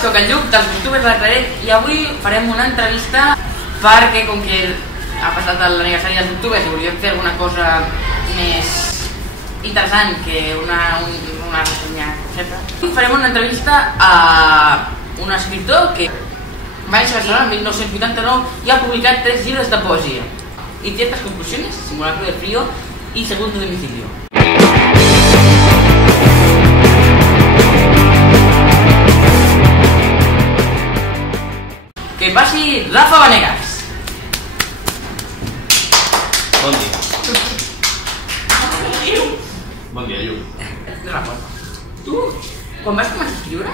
soc el Lluc dels youtubers de Claret i avui farem una entrevista perquè com que ha passat l'aniversari dels youtubers i volíem fer alguna cosa més interessant que una ressenya sempre. Farem una entrevista a un escriptor que va néixer a Barcelona en 1989 i ha publicat 3 llibres de poesia. Y ciertas conclusiones, Simulacro de frío y Segundo domicilio. Que passi Rafa Vanegas. Bon dia. Bon dia, Lluc. Rafa, tu, quan vas començar a escriure,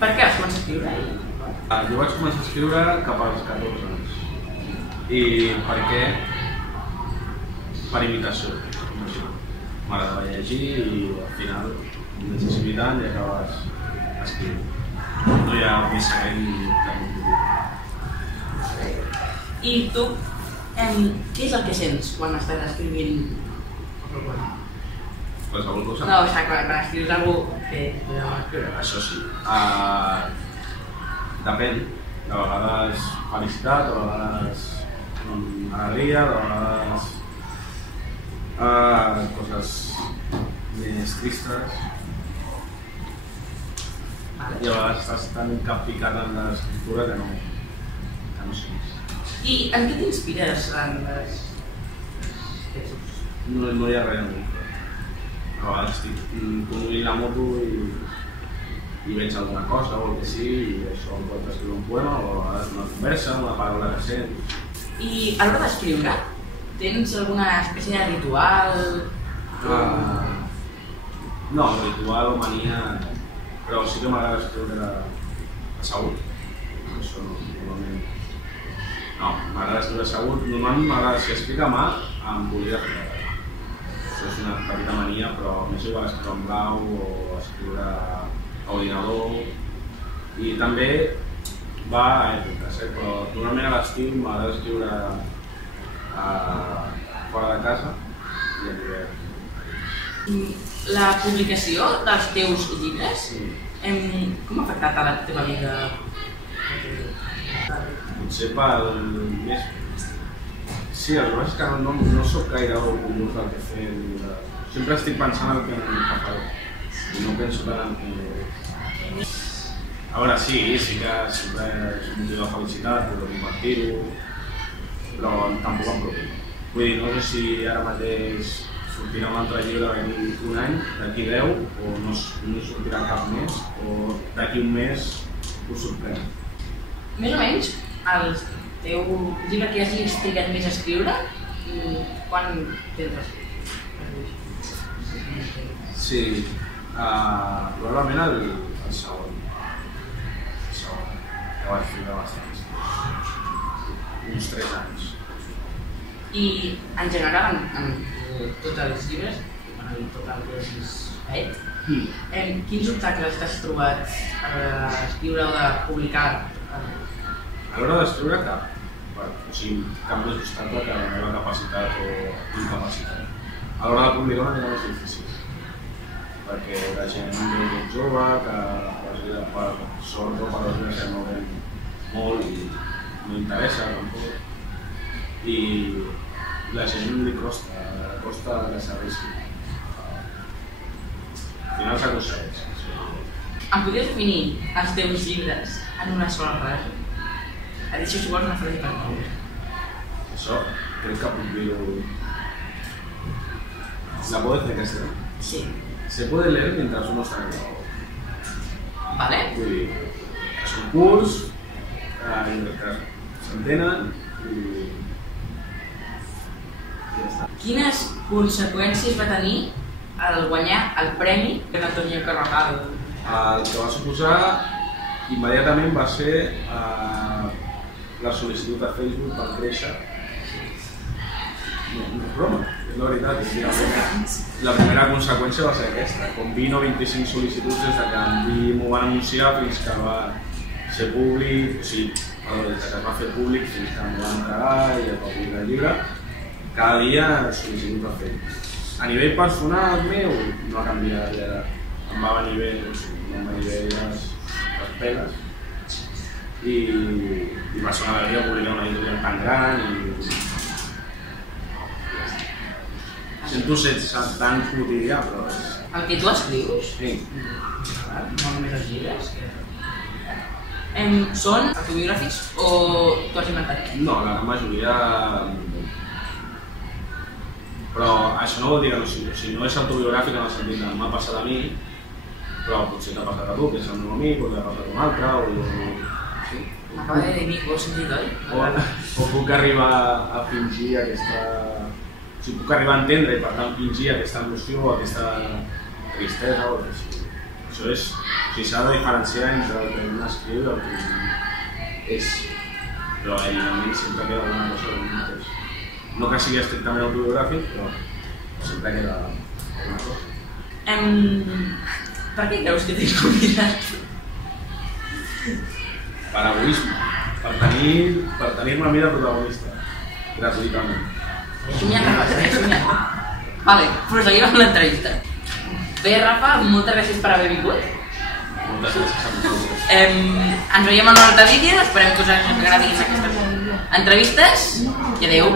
per què vas començar a escriure? Jo vaig començar a escriure cap als 14 anys. I per què? Per imitació. M'agradava llegir i al final llegeixes imitant i acabes escrivint. No hi ha més segell que no. I tu, què és el que sents quan estàs escrivint? Qualsevol cosa? No, o sigui, quan escrius alguna cosa... Això sí. Depèn. De vegades felicitat, de vegades alegria, de vegades coses més tristes. I a vegades estàs tan capficat en l'escriptura que no sé. I en què t'inspires en les textos? No hi ha res en mi. A vegades estic conduint la moto i veig alguna cosa o el que sigui i això em pot escriure un poema o a vegades una conversa, una paraula que sents. I a l'hora d'escriure, tens alguna espècie de ritual? No, ritual o mania, però sí que m'agrada escriure assegut. Això normalment... No, m'agrada escriure assegut. Normalment m'agrada, si escric a mà, em volia fer. Això és una petita mania, però m'és igual escriure en blau o escriure a ordinador. I també va a èpoques, però normalment a l'estiu m'agrada escriure fora de casa i a l'hivern. La publicació dels teus llibres, com ha afectat a la teva vida? Potser pel més... Sí, el problema és que no soc gaire orgullós del que fem. Sempre estic pensant en el que faré i no penso tant en què... A veure, sí que sempre és un motiu de felicitat, però compartir-ho, però tampoc em preocupa. Vull dir, no sé si ara mateix sortirà un altre llibre d'aquí un any, d'aquí 10, o no sortirà cap més, o d'aquí un mes us sorprèn. Més o menys, el teu llibre que hagis trigat més a escriure, quan tens escrit? Sí, probablement el segon. Que vaig escriure bastants. Uns 3 anys. I en general, en tots els llibres, en tot el que hagis fet, quins obstacles t'has trobat a l'hora d'escriure o de publicar? A l'hora d'escriure cap. O sigui, cap més obstacle que la meva capacitat o incapacitat. A l'hora de publicar una mica més difícil. Perquè la gent és jove, que per sort o per desgràcia no ven molt i no interessa tampoc. I la gent li costa que s'arrisqui. Al final s'aconsegueix. Em podries definir els teus llibres en una sola frase? Ha dit si vols una frase per tu. Això crec que puc dir-ho... ¿La puedo hacer aquesta? Sí. Se puede leer mientras uno está en el trabajo. Vale. Vull dir, és un curs que s'entenen i ja està. Quines conseqüències va tenir el guanyar el premi de l'Antonio Carvajal? El que va suposar immediatament va ser la sol·licitud a Facebook per créixer. No és broma, és la veritat. La primera conseqüència va ser aquesta. Com 20 o 25 sol·licituds des que m'ho van anunciar fins que va ser públic, o sigui, des que es va fer públic fins que m'ho van entregar i es va publicar el llibre, cada dia sol·licitud a Facebook. A nivell personal meu no ha canviat, em va venir bé, no em va venir bé les peles i va ser una alegria publicar una editorial tan gran i sento ser tan quotidià, però és... El que tu escrius? Sí. No només els llibres? Són autobiogràfics o tu has inventat? No, la majoria... Però això no vol dir que no sigui, o sigui, no és autobiogràfic en el sentit que m'ha passat a mi, però potser t'ha passat a tu, que és el meu amic, o t'ha passat a un altre, o... Sí. M'acaba de dir ho has sentit, oi? O puc arribar a fingir aquesta... O sigui, puc arribar a entendre i per tant fingir aquesta emoció, aquesta tristesa o així. Això és... O sigui, s'ha de diferenciar entre el que un escriu i el que és. Però evidentment sempre queda alguna cosa del mateix. No que sigui estrictament autobiogràfic, però sempre queda alguna cosa. Per què creus que t'he convidat? Per egoisme. Per tenir-me a mi de protagonista. Gratuïtament. Somiant, Rafa, somiant. Vale, proseguim amb l'entrevista. Bé, Rafa, moltes gràcies per haver vingut. Moltes gràcies a vosaltres. Ens veiem en un altre vídeo, esperem que us agradin aquestes entrevistes i adeu.